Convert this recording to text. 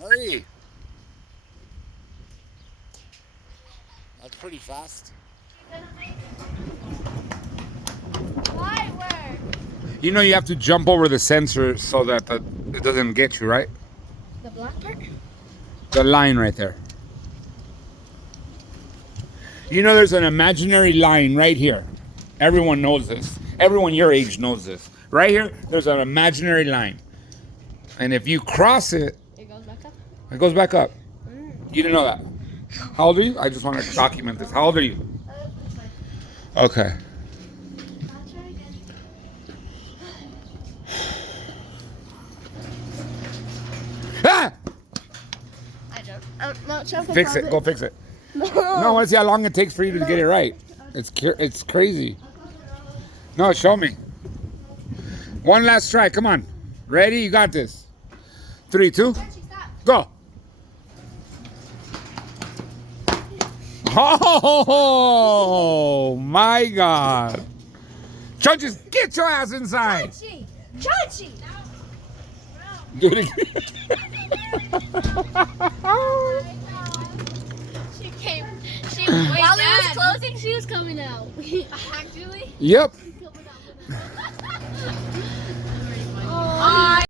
Hurry. That's pretty fast. Why? Where? You know you have to jump over the sensor so that it doesn't get you, right? The black part? The line right there. You know there's an imaginary line right here. Everyone knows this. Everyone your age knows this. Right here, there's an imaginary line. And if you cross it, It goes back up. it goes back up. You didn't know that. How old are you? I just want to document this. How old are you? Okay. I'll try again. Ah! I don't. No, Chef will Fix pause it. Go fix it. No. No, let's see how long it takes for you to get it right. It's crazy. No, show me. One last try. Come on. Ready? You got this. 3, 2, go. Oh my God. Judges, get your ass inside. Chachi! Do it again. She came. While he was closing, she was coming out. Actually? Yep. Oh.